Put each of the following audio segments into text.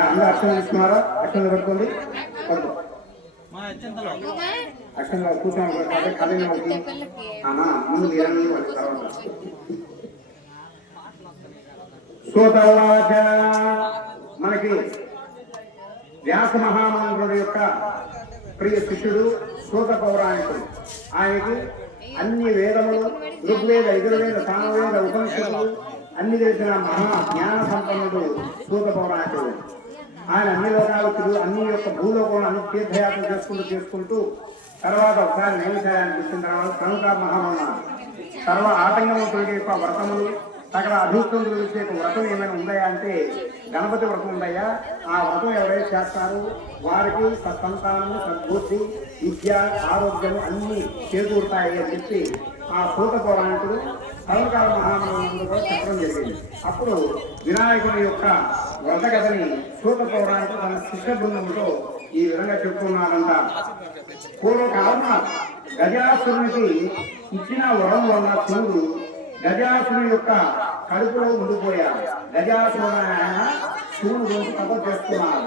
అందరూ అక్షరం తీసుకున్నారా? అక్షరం పెట్టుకోండి అక్షరం కూర్చోండి కాబట్టి ఖాళీగా ఉంది అన్నా ముందు మీరన్నీ వాళ్ళ తర్వాత. మనకి వ్యాస మహామంత్రుడు యొక్క ప్రియ శిష్యుడు శ్రోత పౌరాణికుడు. ఆయనకి అన్ని వేదములు ఋగ్వేద యజుర్వేద సామవేద ఉపనిషత్తులు అన్ని తెలిసిన మహా జ్ఞాన సంపన్నుడు శ్రోత పౌరాణికుడు. ఆయన అన్ని లోకాలు తిరుగు అన్ని యొక్క భూలోకంలో అన్ని తీర్థయాత్ర చేసుకుంటూ చేసుకుంటూ తర్వాత ఒకసారి నైవేశాయానికి వచ్చిన తర్వాత కనుక మహామన్న సర్వ ఆటంకము తొలగే యొక్క వ్రతములు సకల అభివృద్ధం తొలగించే యొక్క వ్రతం ఏమైనా ఉందయా అంటే గణపతి వ్రతం ఉందయ్యా. ఆ వ్రతం ఎవరైతే చేస్తారు వారికి సత్సంతానము సద్బుద్ధి విద్య ఆరోగ్యం అన్నీ చేకూరుతాయి అని చెప్పి ఆ సూత పౌరాణికుడు సర్వకాల మహామనుడు కూడా చెప్పడం జరిగింది. అప్పుడు వినాయకుడి యొక్క వ్రత కథని తన శిష్య బృందంతో ఈ విధంగా చెప్తున్నారంట. పూర్వకాలం గజాసురునికి ఇచ్చిన వరం వల్ల చూడు గజాసురుని యొక్క కడుపులో ఉండిపోయారు గజాసురుడు ఆయన శివుడు గురించి తపస్సు చేస్తున్నారు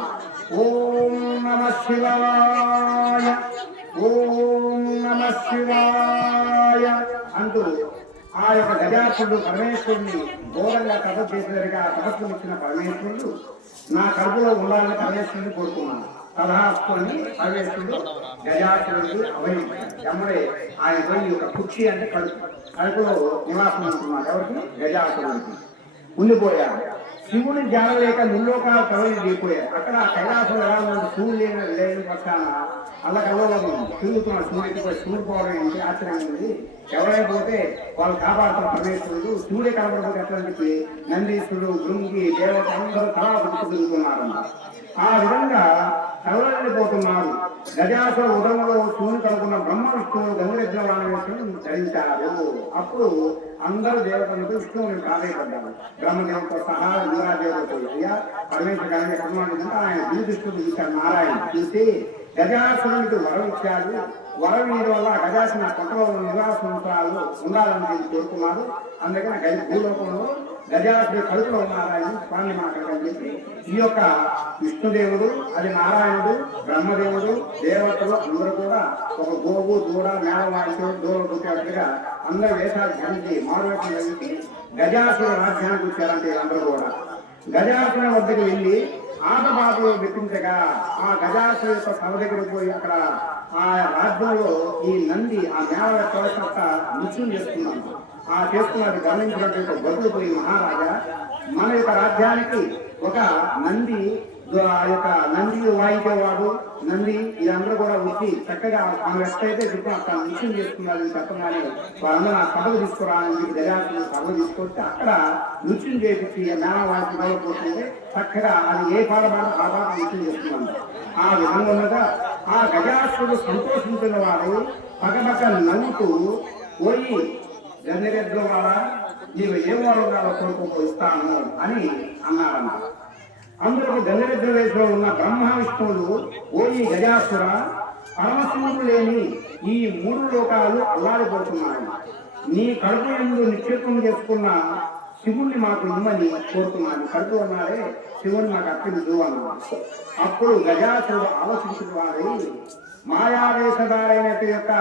ఓం నమ శివాయ ఓం నమ శివాయ అంటూ ఆ యొక్క గజాసురుడు పరమేశ్వరుని ఘోరంగా తపస్సు చేసేసరికి ఆ తపస్సును ఇచ్చిన పరమేశ్వరుడు నా కడుపులో ఉండాలని పరమేశ్వరుని కోరుకున్నాను. కలహాసుని పరమేశ్వరుడు గజాసురుడికి అభయించాడు ఎమ్మడే ఆయన పోయి ఒక కుక్షి అంటే కడుపు. కడుపులో నివాసం ఉంటున్నాడు ఎవరికి? గజాసురుడికి. ఉండిపోయాడు. శివుని ధ్యానం లేక ముల్లోకాలు కవలి దిగిపోయాయి అక్కడ కైలాసం ఎలా ఉంది శివుడు లేని లేని పక్షాన అలా కలవలేదు తిరుగుతున్నాడు శివుడికి సూర్యుడు పోవడం ఏంటి ఆశ్చర్యంగా ఉంది. ఎవరైనా పోతే వాళ్ళు కాపాడుతున్న పరమేశ్వరుడు శివుడే కనబడకపోతే ఎట్లా చెప్పి నందీశ్వరుడు భృంగి దేవత అందరూ కళ పుట్టుకు తిరుగుతున్నారన్నమాట. ఆ విధంగా కలవలేకపోతున్నారు గజాస ఉదంలో శివుని కనుక్కున్న బ్రహ్మ విష్ణువు గంగిరెడ్ల వాణవేశ్వరుడు ధరించారు. అప్పుడు అందరు దేవతలకు విష్ణువుని ప్రాధాయపడ్డారు బ్రహ్మదేవతో సహా ఇంద్రాదేవులతో అయ్యా పరమేశ్వర గారిని ఎక్కడ ఆయన దిశుడు చూశాడు నారాయణ చూసి గజాసురునికి వరం ఇచ్చాడు వరం మీద వల్ల గజాసుని కొట్టలో నివాసంతాలు ఉండాలని చెప్పి కోరుకున్నారు. అందుకని భూలోకంలో గజాసుడి కడుపులో ఉన్నారాయణ స్వామి మాట్లాడని చెప్పి ఈ యొక్క విష్ణుదేవుడు అది నారాయణుడు బ్రహ్మదేవుడు దేవతలు అందరూ కూడా ఒక గోగు దూడ మేళ వాయిస్తూ దూరం పుట్టేట్టుగా అందరూ వేషాలు ధ్యానించి మారువేషం కలిగి గజాసుర రాజ్యానికి వచ్చారంటే అందరూ కూడా. గజాసుర వద్దకు వెళ్ళి ఆటపాటలు వెతించగా ఆ గజాసుర యొక్క సభ దగ్గర పోయి అక్కడ ఆ రాజ్యంలో ఈ నంది ఆ మేళ యొక్క నృత్యం చేస్తున్నాను ఆ చేస్తున్నది గమనించినటువంటి బదులు పోయి మహారాజా మన యొక్క రాజ్యానికి ఒక నంది ఆ యొక్క నంది వాయించేవాడు నంది ఇదంతా కూడా వచ్చి చక్కగా ఆమె ఎక్కడైతే చెప్పిన అక్కడ నృత్యం చేస్తున్నారు చెప్పగానే వాళ్ళందరూ ఆ సభకు తీసుకురావాలని చెప్పి గజాసుని సభకు తీసుకొస్తే అక్కడ నృత్యం చేపించి మేళ వాయించి పోతుంటే చక్కగా అది ఏ పాట పాట ఆ పాట నృత్యం చేస్తున్నాను ఆ విధంగా ఉండగా ఆ గజాసుడు సంతోషించిన వాడు పగపక్క నవ్వుతూ పోయి గంగరెద్దు వాళ్ళ నీవు ఏం వరంగాలో కొడుకు ఇస్తాను అని అన్నారన్న అందులో గంగరెద్దు వేషంలో ఉన్న బ్రహ్మ విష్ణువులు ఓ ఈ గజాసుర పరమశివుడు లేని ఈ మూడు లోకాలు అల్లాడిపోతున్నాయి నీ కడుపు ఎందు నిక్షేపం చేసుకున్న శివుణ్ణి మాకు ఇమ్మని కోరుతున్నాను. కడుపు ఉన్నాడే శివుని మాకు అర్పించు అన్నాడు అప్పుడు గజాసుడు ఆలోచించిన వారి మాయావేషధారైన యొక్క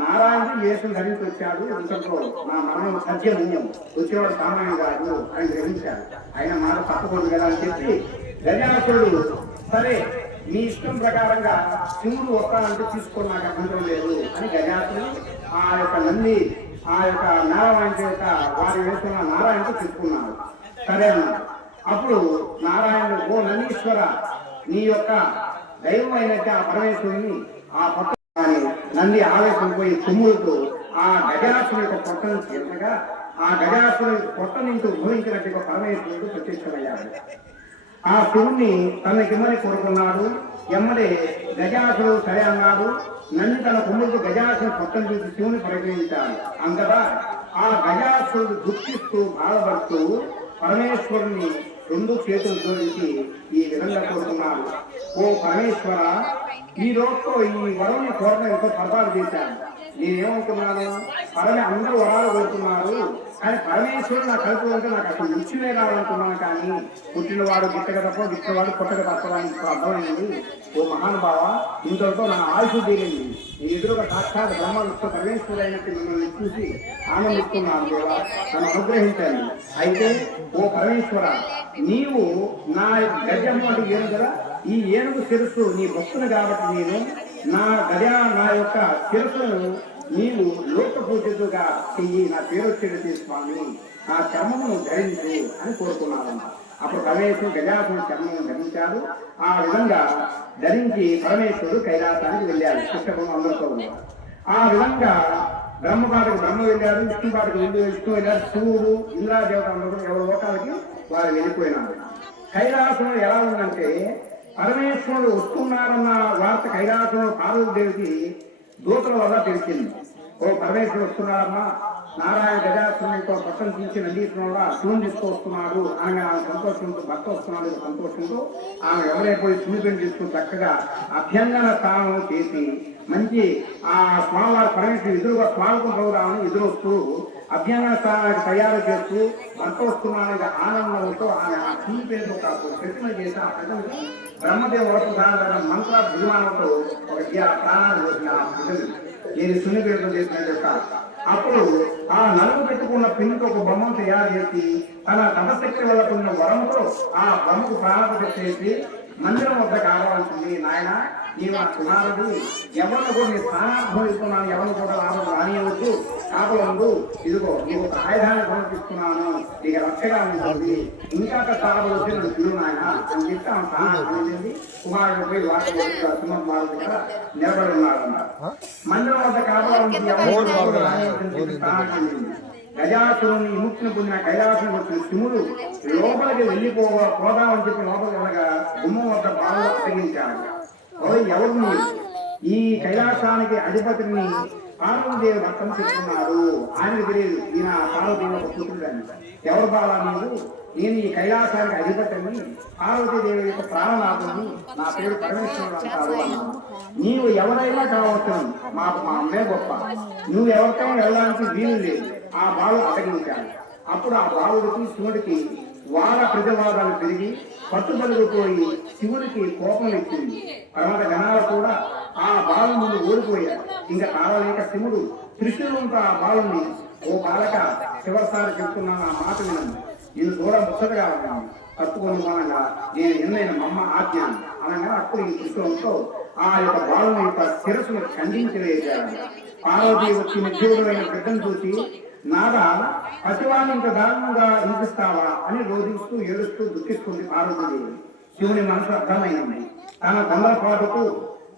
నారాయణుడు వేషం ధరించి వచ్చాడు. అంతట్లో నా మరణం సత్యము వచ్చేవాడు సామాన్య కాదు అని గ్రహించాడు ఆయన మాట తప్పకూడదు కదా అని చెప్పి గజాసుడు సరే మీ ఇష్టం ప్రకారంగా శివుడు వస్తానంటే తీసుకొని నాకు అభ్యంతరం లేదు అని గజాసుడు ఆ యొక్క నంది ఆ యొక్క నారాయణ యొక్క వారి వేసిన నారాయణతో చెప్పుకున్నాడు. సరే అప్పుడు నారాయణుడు ఓ నందీశ్వర నీ యొక్క దైవమైనట్టు ఆ పరమేశ్వరుని ఆ పొట్ట నంది ఆవేశం పోయి తుమ్ములతో ఆ గజాసుని యొక్క పొట్టను చేరగా ఆ గజాసుని పొట్ట నుంచి ఉద్భవించినట్టు పరమేశ్వరుడు ప్రత్యక్షమయ్యాడు. ఆ శివుణ్ణి తనకిమ్మని కోరుకున్నాడు. ఎమ్మడే గజాసుడు సరే అన్నాడు. నన్ను తన కుమ్ముడికి గజాసుని పక్కన చూసి శివుని ప్రకటించాడు అంతటా ఆ గజాసుడు దుఃఖిస్తూ బాధపడుతూ పరమేశ్వరుని రెండు చేతులు జోడించి ఈ విధంగా కోరుకున్నాడు. ఓ పరమేశ్వర ఈ రోజుతో ఈ వరం కోరడం ఎంతో పొరపాటు చేశాను. నేనేమనుకున్నాను పరమే అందరూ వరాలు కోరుతున్నారు. కానీ పరమేశ్వరుడు నా కలుపు అంటే నాకు అసలు నిత్యమే కావాలనుకున్నాను కానీ పుట్టినవాడు గిట్టక తప్ప గిట్టినవాడు పుట్టక తప్పని అర్థమైంది. ఓ మహానుభావ ఇంతటితో నా ఆయుష్ తీరింది. నీ ఎదురుగా సాక్షాత్ బ్రహ్మవిష్ణు పరమేశ్వరుడు అయినట్టు మిమ్మల్ని చూసి ఆనందిస్తున్నాను దేవా. నన్ను అనుగ్రహించాలి అయితే ఓ పరమేశ్వర నీవు నా గజం అంటే ఏను కదా ఈ ఏనుగు శిరస్సు నీ భక్తులు కాబట్టి నేను నా గజ నా యొక్క శిరసులను నీవు లోక పూజగా చెయ్యి. నా పేరు వచ్చేది స్వామి. నా చర్మమును ధరించు అని కోరుకున్నాను. అప్పుడు పరమేశ్వరుడు గజాసుని చర్మం ధరించారు ఆ విధంగా ధరించి పరమేశ్వరుడు కైలాసానికి వెళ్ళారు పుస్తకం అందరితో ఉన్నారు. ఆ విధంగా బ్రహ్మపాటకు బ్రహ్మ వెళ్ళారు విష్ణుపాటకు వెళ్ళి విష్ణు వెళ్ళారు శివుడు ఇంద్రాదేవత అందరూ ఎవరి లోకాలకి వారు వెళ్ళిపోయినారు. కైలాసం ఎలా ఉందంటే పరమేశ్వరుడు వస్తున్నారన్న వార్త కైలాసంలో పార్వతీదేవికి దూతల వల్ల తెలిసింది. ఓ పరమేశ్వరుడు వస్తున్నారమ్మా నారాయణ గజాసునితో పట్టం తీసి నందీశ్వరంలో శివుని తీసుకొస్తున్నాడు ఆమె ఆమె సంతోషంతో భర్త వస్తున్నాడు సంతోషంతో ఆమె ఎవరైపోయి శివుని తీసుకుని చక్కగా అభ్యంగన స్నానం చేసి మంచి ఆ స్వామివారి పరమేశ్వరుడు ఎదురుగా స్వాగతం ఎదురు ఎదురొస్తూ అభ్యాన స్థానానికి తయారు చేస్తూ భర్త ఆనందంతో ఆయన ఆ శివుని కాదు ప్రతిమ చేసి ఆ ప్రజలకు బ్రహ్మదేవ వరప్రధాన మంత్ర అభిమానంతో ఒక ప్రాణాలు వచ్చిన ఆ ప్రజలు నేను సున్నిపేటలో చేసిన యొక్క అప్పుడు ఆ నలుగు పెట్టుకున్న పిన్నికి ఒక బొమ్మను తయారు చేసి తన తపశక్తి వల్ల పొందిన వరముతో ఆ బొమ్మకు ప్రాణప్రతిష్ఠ చేసి మందిరం వద్ద కావాల్సింది నాయన నీవు ఆ కుమారుడు ఎవరిని కూడా నీ స్థానార్థం ఇస్తున్నాను. ఎవరిని కూడా లాభం రానియవద్దు. కాపలందు ఇదిగో నీకు ఒక ఆయుధాన్ని సమర్పిస్తున్నాను. నీకు రక్షగా ఉంటుంది ఇంకా స్థానం వచ్చి నన్ను పిలువు నాయన. అని చెప్పి ఆమె స్థానార్థం చెంది కుమారుడు పోయి వాటి సింహం దగ్గర నిలబడి ఉన్నాడు అన్నారు మందిరం వద్ద కాపాలని గజాసురుని విముక్తిని పొందిన కైలాసం వచ్చిన శివుడు లోపలికి వెళ్ళిపోగా పోదామని చెప్పి లోపలికి వెళ్ళగా గుమ్మం వద్ద బాగా అప్పగించాడు. ఓ ఎవరు ఈ కైలాసానికి అధిపతిని పార్వతీదేవి రక్తం చెప్తున్నారు ఆయనకు తెలియదు ఈయన పార్వతీదేవి ఒక పుత్రుడని ఎవరు బాలా మీరు? నేను ఈ కైలాసానికి అధిపతిని పార్వతీదేవి యొక్క ప్రాణనాథుని. నా పేరు పరమేశ్వరుడు అంటారు నీవు ఎవరైనా కావచ్చు. మాకు మా అమ్మే గొప్ప. నువ్వు ఎవరికైనా వెళ్ళడానికి వీలు లేదు. ఆ బాలు అటగించాడు అప్పుడు ఆ బాలుడికి శివుడికి వార ప్రతివాదాలు పెరిగి పట్టుబడిపోయి శివుడికి కోపం ఎక్కింది. తర్వాత జనాలు కూడా ఆ బాలు ముందు ఓడిపోయారు ఇంకా తాళలేక శివుడు త్రిశూలంతో ఆ బాలుని ఓ బాలక చివరిసారి చెప్తున్నాను ఆ మాట వినండి నేను దూరం ముచ్చటగా ఉన్నాను. తప్పుకొని మనగా నేను ఎన్నైన మమ్మ ఆజ్ఞ అనగా అప్పుడు ఈ త్రిశూలంతో ఆ యొక్క బాలుని యొక్క శిరస్సును ఖండించి పార్వతి వచ్చి నిత్యుడైన బిడ్డను చూసి నాదా పతివాన్ని ఇంత దారుణంగా హింసిస్తావా? అని రోధిస్తూ ఏడుస్తూ దుఃఖిస్తుంది పార్వతీదేవి. శివుని మనసు అర్థమైంది. తన తొందరపాటుకు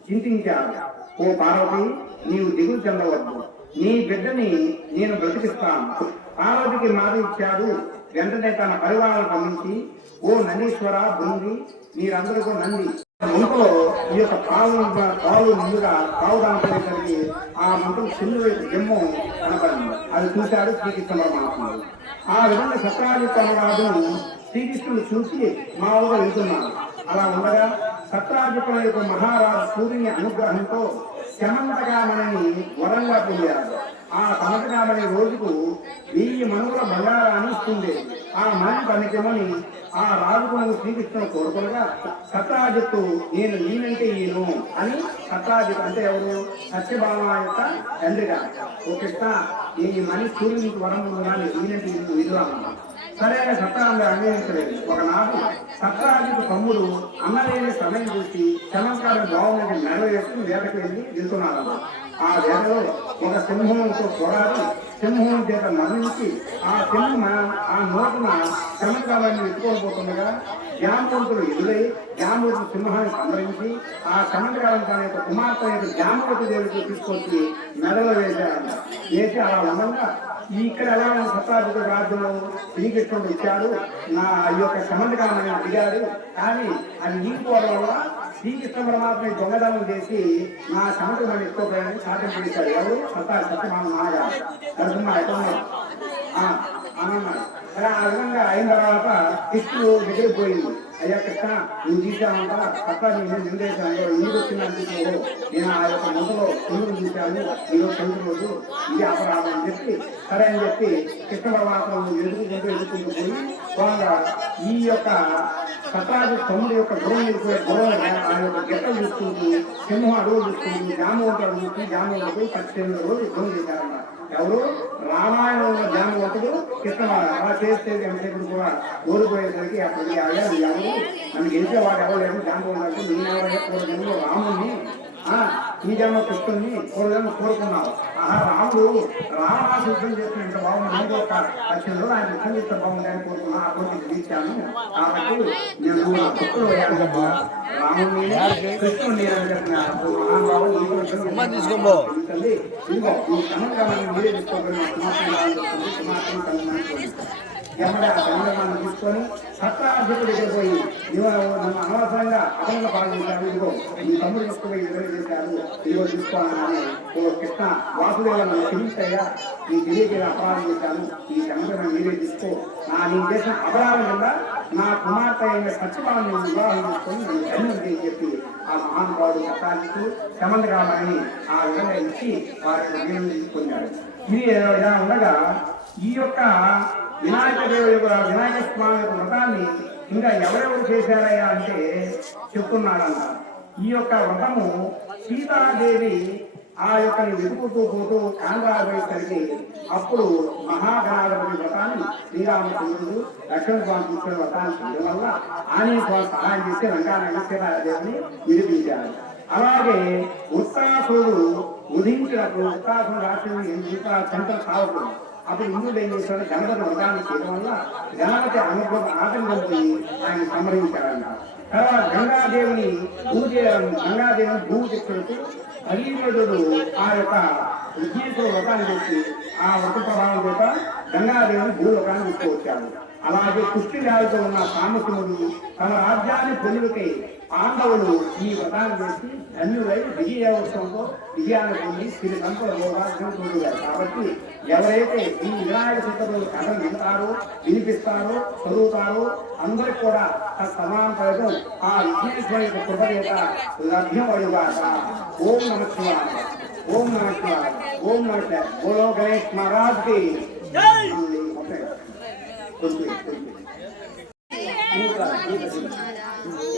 చింతించాడు ఓ పార్వతి నీవు దిగులు చెందవద్దు. నీ బిడ్డని నేను బ్రతికిస్తాను. పార్వతికి మాట ఇచ్చాడు వెంటనే తన పరివారాలను పంపించి ఓ నందీశ్వర బృంది మీరందరూ నంది. ముందులో ఈ యొక్క పాలు పాలు ముందుగా పావు ఆ మంత్రం చిన్న జమ్ము కనపడింది. అది చూశాడు శ్రీకృష్ణ పరమాత్ముడు. ఆ విధంగా సత్రాజిత్వరాజును శ్రీకృష్ణుడు చూసి మా ఊరు వెళ్తున్నాడు అలా ఉండగా సత్రాజిత్వ యొక్క మహారాజు సూర్యుని అనుగ్రహంతో శమంతకామణిని వరంగా పొందారు. ఆ సమతకామణి రోజుకు వెయ్యి మనుగుల బంగారాన్ని ఇస్తుంది. ఆ మణి పనికిమని ఆ రాజుకులను శ్రీకృష్ణుడు కోరుకునగా సత్రాజిత్తు నేను నేనంటే ఈయను అని సత్రాజిత్ అంటే ఎవరు? సత్యభామ యొక్క తండ్రిగా. ఓ కృష్ణ ఈ మణి సూర్యునికి వరం ఉందని నేనంటే ఈయన విధులు సరైన సత్రాన్ని అంగీకరించలేదు ఒకనాడు సత్రాజిత్ తమ్ముడు అన్నలేని సమయం చూసి చమత్కారం బాగుందని నెరవేర్చి వేటకు వెళ్ళి వెళ్తున్నాడు ఆ వేటలో ఒక సింహంతో పోరాడి సింహం చేత మరణించి ఆ సింహ ఆ నోటున చమత్కారాన్ని ఎత్తుకోబోతుండగా జామవంతుడు ఎదురై జామవతి సింహాన్ని సంహరించి ఆ చమత్కారం తన యొక్క కుమార్తె యొక్క జామవతి దేవికి తీసుకొచ్చి మెడలో వేశాడు వేసి అలా ఉండగా ఇక్కడ ఎలా సత్రాధిపతి సత్రాజిత రాజ్యంలో శ్రీకృష్ణుడు ఇచ్చాడు. నా ఈ యొక్క సమంతకాలని అడిగాడు. కానీ అది నీటిపోవడం వల్ల శ్రీకృష్ణ పరమాత్మ దొంగదనం చేసి నా సమంతకాన్ని ఎక్కువ సాధ్యం చేశాడు ఎవరు? సత్తా సత్యమాన మహాగా నరసింహ ఎక్కడ అని అన్నాడు. అలా ఆ విధంగా అయిన తర్వాత కృష్ణుడు దగ్గరికి పోయింది అయ్యా కృష్ణ నువ్వు తీసామంట పక్క నేను నిందేశాను నీరు వచ్చిందని నేను ఆ యొక్క మొదలో చంద్రుడు చూశాను ఈరోజు చంద్రుడు రోజు ఇది అపరాధం అని చెప్పి సరే అని చెప్పి కృష్ణ పరమాత్మ ఎదుగుకుంటూ ఎదుర్కొంటూ పోయి పోగా ఈ యొక్క సతాది తమ్ముడు యొక్క గురువు వెళ్ళిపోయే గురువు ఆ యొక్క గెట్ట చూసుకుంటూ సింహం అడుగు చూసుకుంటూ జామవంతుడు చూసి జామవంతుడు పద్దెనిమిది రోజులు యుద్ధం చేశారన్నమాట ఎవరు? రామాయణంలో జామవంతుడు కృష్ణవాడు అలా చేస్తే ఎంతసేపు కూడా ఓడిపోయేసరికి అప్పటికి అయ్యా ఎవరు? నన్ను గెలిచేవాడు ఎవరు లేరు జామవంతుడు నేను ఎవరు పూర్వజన్మలో జన్మ కృష్ణుని పూర్వజన్మ కోరుకున్నావు. ఆహా రాముడు రావణాసు యుద్ధం చేసినంత బాగుంది నేను ఒక పద్దెనిమిది ఆయన యుద్ధం చేస్తే బాగుంది అని కోరుకున్నా ఆ కోరిక తీర్చాను. కాబట్టి నేను నా భక్తులు రాముని కృష్ణుని అని చెప్పిన మహానుభావుడు తీసుకోబో. తల్లి, ఇదిగో ఈ సంవత్సరాన్ని మీరే తీసుకోగలిగిన. ఎమ్మడే ఆ తీసుకొని సత్తాధికుడి పోయి ఇదిగో అనవసరంగా అతను పాల్గొంటారు. ఇదిగో మీ తమ్ముడు వస్తువు ఎదురు చేశారు. ఇదిగో తీసుకోవాలని ఓ కృష్ణ వాసుదేవ నన్ను క్షమించయ్యా నీ తెలియక అపరాధం చేశాను ఈ సంగతి మీరే తీసుకో. నా నీ చేసిన అపరాధం కింద. నా కుమార్తె అయిన సత్యపాలను వివాహం చేసుకొని నేను ధన్యుడిని చెప్పి ఆ మహానుభావుడు సత్తానికి సంబంధ కావాలని ఆ విధంగా ఇచ్చి వారిని నిర్ణయం తీసుకున్నాడు ఇది ఇలా ఉండగా ఈ యొక్క వినాయక దేవు యొక్క వినాయక స్వామి యొక్క వ్రతాన్ని ఇంకా ఎవరెవరు చేశారయ్యా అంటే చెప్తున్నాడంట ఈ యొక్క వ్రతము సీతాదేవి ఆ యొక్క వెతుకుతూ పోతూ ఆంధ్రాపోయేసరికి అప్పుడు మహాగణాధిపతి వ్రతాన్ని శ్రీరామచంద్రుడు లక్ష్మణ స్వామి చూసిన వ్రతాన్ని చేయడం వల్ల ఆంజనేయ స్వామి సహాయం చేసి రంగారాయణ విడిపించారు. అలాగే ఉత్సాహుడు ఉదించినప్పుడు ఉత్సాహం రాత్రి చంద్ర సాగుతుంది. అప్పుడు ఇంద్రుడు ఏం చేశాడు? గంధర్వ వృధాన్ని చేయడం వల్ల గణపతి అనుభవం అనుగ్రహం ఆటంకంతో ఆయన సంహరించాడన్న తర్వాత గంగాదేవిని పూజ గంగాదేవిని భూమి తెచ్చుకుంటూ భగీరథుడు ఆ యొక్క విఘ్నేశ్వర వ్రతాన్ని చేసి ఆ వ్రత ప్రభావం చేత గంగాదేవిని భూలోకాన్ని తీసుకువచ్చాడు. అలాగే కుష్టి రాజుతో ఉన్న సామసుముడు తమ రాజ్యాన్ని పొందుకై పాండవులు ఈ వ్రతాన్ని చేసి ధన్యులై విజయోత్సవంతో విజయాన్ని పొంది తిరిగి రాజ్యం పొందుతారు కాబట్టి ఎవరైతే ఈ వినాయక చతుర్థి కథను వింటారో వినిపిస్తారో చదువుతారో అందరికి కూడా ఆ సమాన ఫలితం ఆ విఘ్నేశ్వరి యొక్క కృపచేత లభ్యమయ్యాక ఓం నమ శివాయ. ఓం నమ శివాయ. ఓం నమ శివాయ. బోలో గణేష్ మహారాజ్కి. కొంచెం, కొంచెం.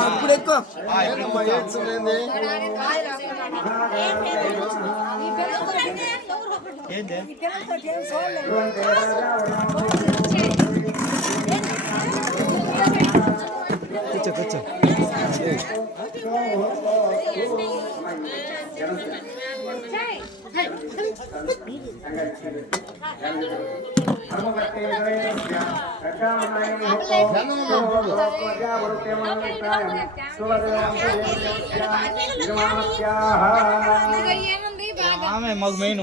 అప్పుడు ఎక్కువ కూర్చో కూర్చో. ఆమె మాకు మెయిన్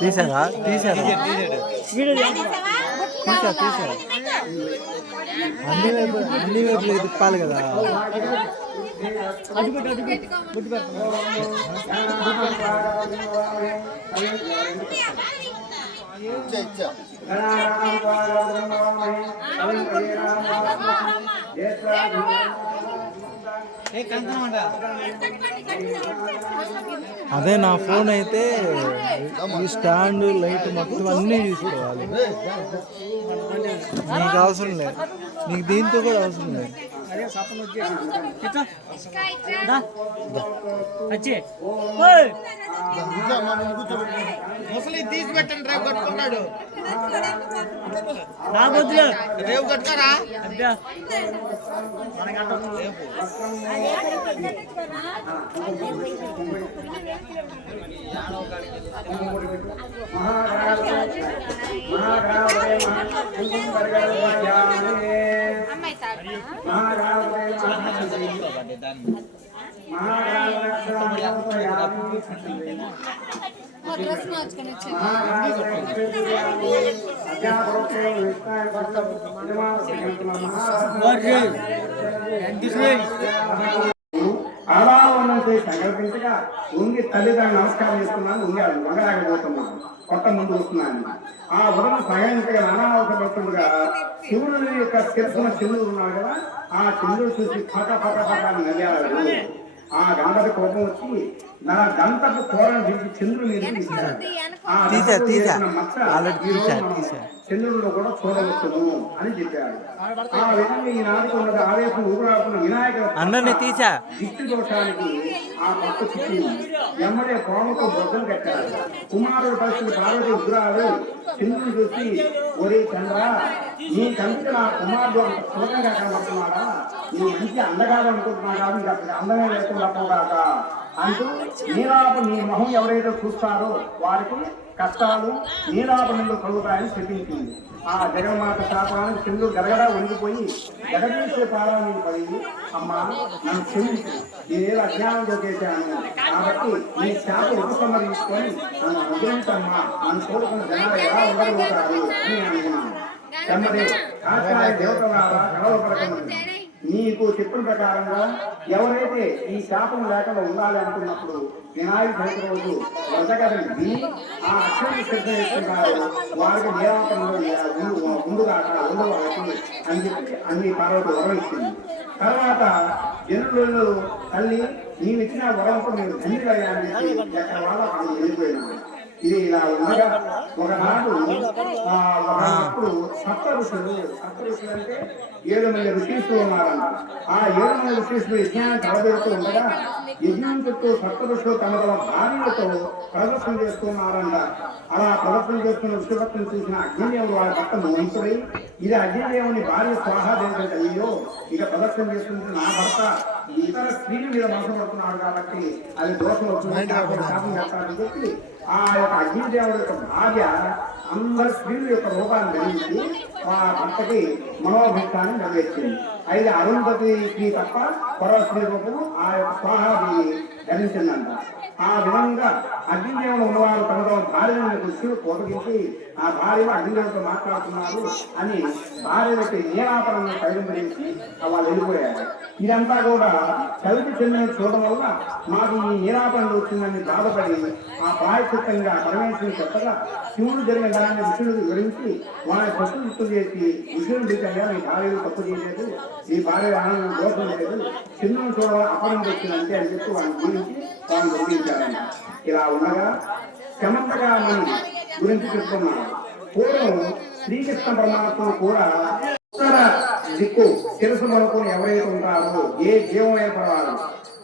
తీసారా తీసారా తీసా తీసా అన్ని వైపు అన్ని వైపులు తిప్పాలి కదా అదే నా ఫోన్ అయితే ఈ స్టాండ్ లైట్ మొత్తం అన్నీ తీసుకోవాలి. నీకు అవసరం లేదు. నీకు దీంతో కూడా అవసరం లేదు. ముసలి తీసి పెట్టండి రేపు కట్టుకున్నాడు నా బొద్దులు రేపు కట్టుకోరా అమ్మాయి తాత మా డ్రెస్ మార్చుకొని మహారాజు అలా ఉన్నది సంకల్పించగా ఉంగి తల్లిదండ్రులు నమస్కారం చేస్తున్నాను ఉంగాడు వంగరాకపోతున్నాను కొత్త ముందు వస్తున్నాను. ఆ ఉదయం సహాయించగా అనావసరపడుతుండగా శివుని యొక్క శిరసున చంద్రుడు ఉన్నాడు కదా ఆ చంద్రుడు చూసి పక పక పక నవ్వాడు. ఆ గణపతి కోపం వచ్చి నా గంటపు కూరను తీసి చంద్రుడి మీద. ఆ మచ్చ ఈ. చంద్రుడిలో కూడా చూడవచ్చును అని చెప్పాడు. ఆ విధంగా ఈనాడు ఉన్నది ఆవేశం ఊరాడుతున్న వినాయక అందరినీ తీసా. దిష్టి దోషానికి ఆ పట్టు చుట్టి ఎమ్మడే కోమతో బొద్దలు కట్టారు కుమారుడు పరిస్థితి పార్వతి ఉగ్రాలు చంద్రుని చూసి ఒరే చంద్ర నీ కంటికి నా కుమారుడు అంత సులభంగా కనబడుతున్నాడా? నీ మంచి అందగాడు అనుకుంటున్నాడా? నీకు అందమే లేకుండా పోగాక అంటూ నీరాపు నీ మొహం ఎవరైతే చూస్తారో వారికి కష్టాలు నీరాపు నుండి కలుగుతాయని చెప్పించింది ఆ జగన్మాత శాపానికి చంద్రుడు గడగడ వణిగిపోయి జగదీశ్వర పాలని పడి అమ్మా నన్ను క్షమించు. నేనేదో అజ్ఞానంలో చేశాను కాబట్టి నీ శాప ఉపసంహరించుకొని నన్ను అనుగ్రహించమ్మా. నన్ను కోరుకున్న జనాలు ఎలా ఉండగలుగుతారు? అని నేను అనుకున్నాను తమ్మది ఆచార్య దేవతలారా కలవపడకమంది నీకు చెప్పిన ప్రకారంగా ఎవరైతే ఈ శాపం లేకుండా ఉండాలి అనుకున్నప్పుడు వినాయక చవితి రోజు వ్రతగతిని ఆ అక్షరం సిద్ధ చేసుకుంటారు. వారికి నిరాకరణలో ముందుగా ఉండవాలని అని చెప్పి అన్ని పార్వతి వరం ఇచ్చింది తర్వాత జనులు తల్లి నీవు ఇచ్చిన వరంతో నేను ధన్యులయ్యానని ఎక్కడ వాళ్ళు అక్కడ వెళ్ళిపోయినాను ఇది ఇలా ఉండగా ఒకనాడు ఆ, ఒకప్పుడు సప్త ఋషులు సప్త ఋషులు అంటే ఏడు మంది ఋషీసులు ఉన్నారంట ఆ ఏడు మంది ఋషీసులు యజ్ఞాన్ని కలబెడుతూ ఉండగా యజ్ఞం చుట్టూ సప్త ఋషులు తమ తమ భార్యలతో ప్రదర్శన చేస్తున్నారంట అలా ప్రదర్శన చేస్తున్న ఋషిభక్తులు చూసిన అగ్నిదేవుడు వారి పక్క మోహితుడై ఇది అగ్నిదేవుని భార్య స్వాహాదేవి అయ్యో ఇక ప్రదర్శన చేస్తుంటే నా భర్త ఇతర స్త్రీల మీద మోసపడుతున్నాడు కాబట్టి అది దోషం శాపం చేస్తాడని చెప్పి ఆ యొక్క అగ్నిదేవుడి యొక్క భార్య అందరి స్త్రీల యొక్క రూపాన్ని ధరించి ఆ భర్తకి మనోభిష్టాన్ని నెరవేర్చింది. అయితే అరుంధతికి తప్ప పరవ స్త్రీ రూపము ఆ యొక్క స్వాహాది ధరించిందంట. ఆ విధంగా అగ్నిదేవుడు ఉన్నవారు తమ తమ భార్యలను చూసి ఆ భార్య అగ్నిదేవుడితో మాట్లాడుతున్నారు అని భార్య భార్యలకి నీరాపరంగా పరిగణించి వాళ్ళు వెళ్ళిపోయారు. ఇదంతా కూడా కలిపి చెందిన చూడడం వల్ల మాకు ఈ నీరాపరణ వచ్చిందని బాధపడి ఆ ప్రాయచిత్తంగా పరమేశ్వరుని చెప్పగా శివుడు జరిగిన దాన్ని విష్ణుడు వివరించి వారి పట్టు గుర్తు చేసి విష్ణుడు దిగ్గంగా మీ భార్యను తప్పు చేయలేదు మీ భార్య ఆనందం దోషం లేదు చిన్న చూడడం అపరం వచ్చిందంటే అని చెప్పి వాళ్ళని గురించి వాళ్ళు గుర్తించారంట ఇలా ఉండగా శమంతకామని గురించి చెప్తున్నారు. పూర్వం శ్రీకృష్ణ పరమాత్మ కూడా ఉత్తర దిక్కు తెలుసు పడుకుని ఎవరైతే ఉంటారో ఏ జీవం ఏర్పడవారు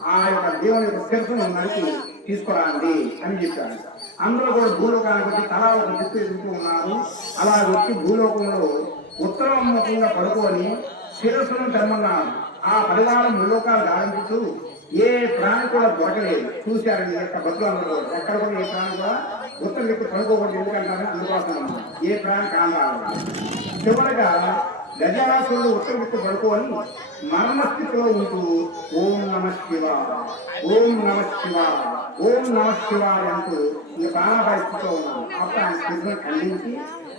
ఆ యొక్క జీవం యొక్క శిరసును మనకి తీసుకురండి అని చెప్పారు. అందులో కూడా భూలోకానికి వచ్చి తలా ఒక దిక్కు ఎదుగుతూ ఉన్నారు. అలా వచ్చి భూలోకంలో ఉత్తరముఖంగా పడుకొని శిరస్సును తెమ్మన్నారు ఆ పరివారం భూలోకాలు గాలించుతూ ఏ ప్రాణి కూడా దొరకలేదు. చూశారు ఈ యొక్క భక్తులు ఎక్కడ కూడా ఏ ప్రాణి కూడా ఉత్తర దిక్కు కనుక్కోకూడదు ఎందుకంటే అందుకోసం ఏ ప్రాణి కాదు చివరగా గజాసురుడు ఉత్తరగుట్టు పడుకోని మరణస్థితిలో ఉంటూ ఓం నమ శివ ఓం నమ శివ ఓం నమ శివ అంటూ ఈ ప్రాణాపాయ స్థితిలో ఉన్నాడు అప్పుడు ఆయన స్థితిని ఖండించి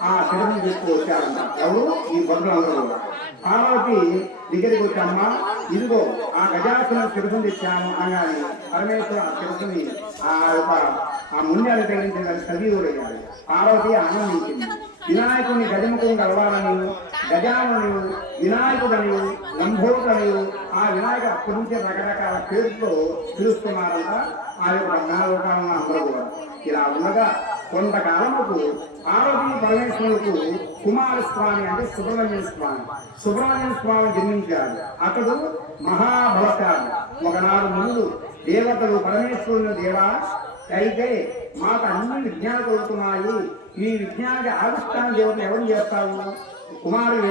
ఆ శివుని తీసుకు వచ్చారంట ఎవరు? ఈ భద్రులందరూ పార్వతి దగ్గరికి వచ్చామ్మ ఇదిగో ఆ గజాసుని శిరసుని తెచ్చాము అనగానే పరమేశ్వర ఆ శిరసుని ఆ యొక్క ఆ ముంజాలు తగిలించిన సజీవుడయ్యాడు. పార్వతి ఆనందించింది. వినాయకుని గజముఖం కలవాలని గజాను వినాయకుడని లంభోడని ఆ వినాయక అప్పటి నుంచే రకరకాల పేరుతో పిలుస్తున్నారంట. ఆ యొక్క బ్రహ్మలోకాలను అందరూ కూడా ఇలా ఉండగా కొంతకాలముకు ఆరోగ్య పరమేశ్వరులకు కుమారస్వామి అంటే సుబ్రహ్మణ్య స్వామి. సుబ్రహ్మణ్య స్వామి జన్మించాడు. అతడు మహాబలశాలి. ఒకనాడు ముందు దేవతలు పరమేశ్వరుని దేవా అయితే మాకు అన్ని విజ్ఞానం కలుగుతున్నాయి ఈ విజ్ఞానానికి ఆవిష్కారం దేవతను ఎవరు చేస్తావు కుమారుడు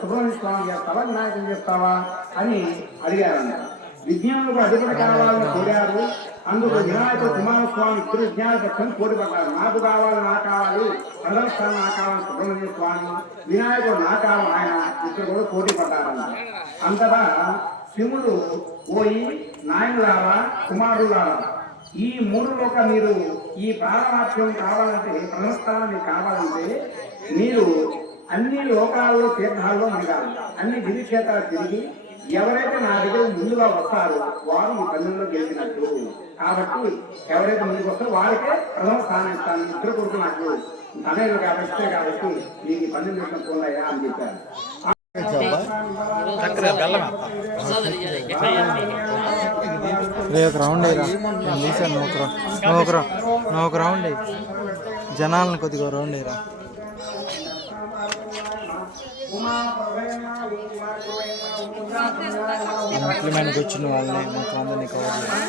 సుబ్రహ్మణ్య స్వామి చేస్తావా? వినాయకుని చేస్తావా? అని అడిగారంట విజ్ఞానులకు అధిపతి కావాలని కోరారు. అందుకు వినాయక కుమారస్వామి ఇద్దరు విజ్ఞాన పక్షం కోరిపడ్డారు. నాకు కావాలి నా కావాలి. ప్రదర్శన నా కావాలి సుబ్రహ్మణ్య స్వామి. వినాయకుడు నా కావాలి ఆయన ఇద్దరు కూడా పోటీ పడ్డారంట అంతటా శివుడు పోయి నాయనులారా కుమారులారా ఈ మూడు లోక మీరు ఈ ప్రాణవాక్యం కావాలంటే ప్రథమస్థానాన్ని కావాలంటే మీరు అన్ని లోకాల్లో తీర్థాల్లో మునగాలి అన్ని గిరిక్షేత్రాలు తిరిగి ఎవరైతే నా దగ్గర ముందుగా వస్తారో వారు ఈ పల్లెల్లో గెలిచినట్టు. కాబట్టి ఎవరైతే ముందుకు వస్తారో వారికే ప్రథమ స్థానం ఇస్తాను. ఇద్దరు కొడుకు నాకు తనయులు కాబట్టి కాబట్టి నీకు ఈ పల్లెలు అని చెప్పారు. ఒక రౌండ్ అయ్యరా నేను తీసాను నువ్వు ఒక రౌ- నువ్వు ఒక రౌ- నువ్వు ఒక రౌండ్ అయ్యి జనాలను కొద్దిగా రౌండ్ అయ్యరా మెట్ల మీద కూర్చున్న వాళ్ళని మొత్తం అందరినీ కవర్ చేయాలి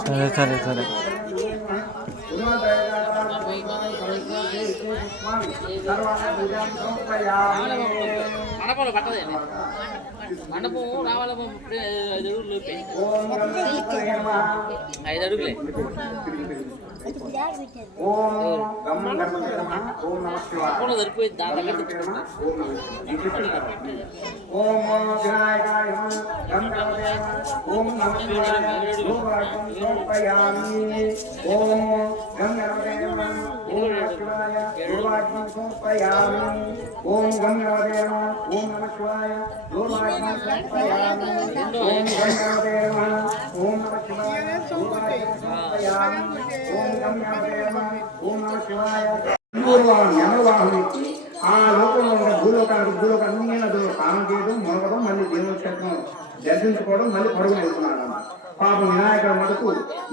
సరే సరే సరే. మండపంలో పట్టదే మండపం రావాలి ఐదు అడుగులు ఐదు అడుగులే. ఓం గం సరిపోయింది దాని దగ్గర ఓం ఓం నమః ఓం గం శివాయ ఓం ఓం సమర్పయామి ఓం గం ఓం శివాయ ఓం గం ఓం నమః శివాయ ఆ లోకంలో ఉన్న భూలోకానికి భూలోకాన్ని అన్ని స్నానం చేయడం మొలగడం మళ్ళీ దేవుని క్షేత్రం దర్శించుకోవడం మళ్ళీ పడుగు వెళ్తున్నాడు పాపం వినాయకుడు మటుకు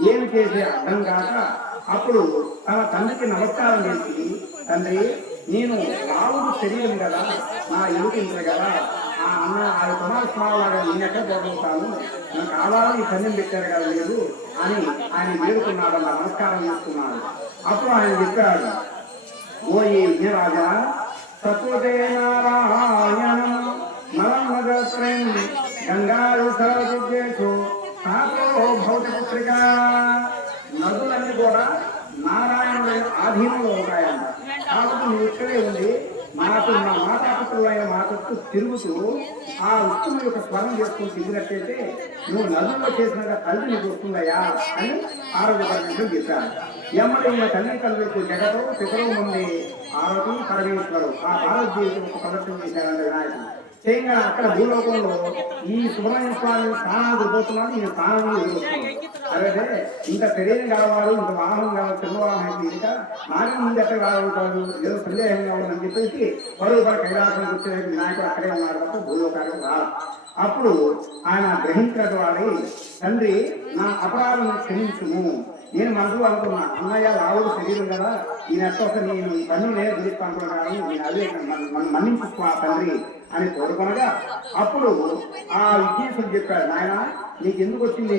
ఏమి చేసే అర్థం కాక అప్పుడు తన తండ్రికి నమస్కారం చేసి తండ్రి నేను రావుడు శరీరం కదా నా ఎలుకించరు కదా ఆ అన్న ఆ కుమారస్వామి నేను ఎక్కడ పోగలుగుతాను? నాకు ఆధారం ఈ పందెం పెట్టారు కదా లేదు అని ఆయన వేడుకున్నాడు అలా నమస్కారం చేస్తున్నాడు అప్పుడు ఆయన చెప్పాడు ఓ ఈ విజయరాజా సత్వదే నారాయణం నలమగత్రం గంగారు సరస్వతేషు సాతో భౌతపుత్రిక నదులన్నీ కూడా నారాయణుడి ఆధీనంలో ఉంటాయంట కాబట్టి నువ్వు ఇక్కడే ఉండి మాకు మా మాతాపితులైన మా చుట్టూ తిరుగుతూ ఆ ఉత్తమ యొక్క స్వరం చేసుకుని తిరిగినట్టయితే నువ్వు నదుల్లో చేసిన తల్లి నీకు వస్తుందయ్యా అని ఆరోగ్యపరంగా చెప్పారు. ఎమ్మడి ఈయన తల్లి కలుగుతూ జగతో పితరు ఉంది ఆరోగ్యం పరమేశ్వరు. ఆ భారతదేశం ఒక ప్రదర్శన చేశారంటే వినాయకుడు చేయగా అక్కడ భూలోకంలో ఈ సుబ్రహ్మణ్య స్వామి స్థానాలు పోతున్నాడు ఈ స్థానం అదే ఇంత శరీరం కావాలి ఇంత వాహనం కావాలి తిరుమలం అయితే ఇంకా నాకే ముందు ఎక్కడ కాగలుగుతాడు ఏదో సందేహం కావాలని చెప్పేసి పరువు పర కైలాసం వచ్చే వినాయకుడు అక్కడే ఉన్నాడు తప్ప భూలోకానికి రాదు అప్పుడు ఆయన గ్రహించిన వాడి తండ్రి నా అపరాధం క్షమించుము. నేను మనసులో అనుకున్నా అన్నయ్య రావుడు శరీరం కదా ఈ నెట్ నేను పన్ను నేను గురించి నేను అదే మనం మన్నించుకో ఆ తండ్రి అని కోరుకునగా అప్పుడు ఆ విజ్ఞేశ్వరుడు చెప్పాడు నాయన నీకు ఎందుకు వచ్చింది?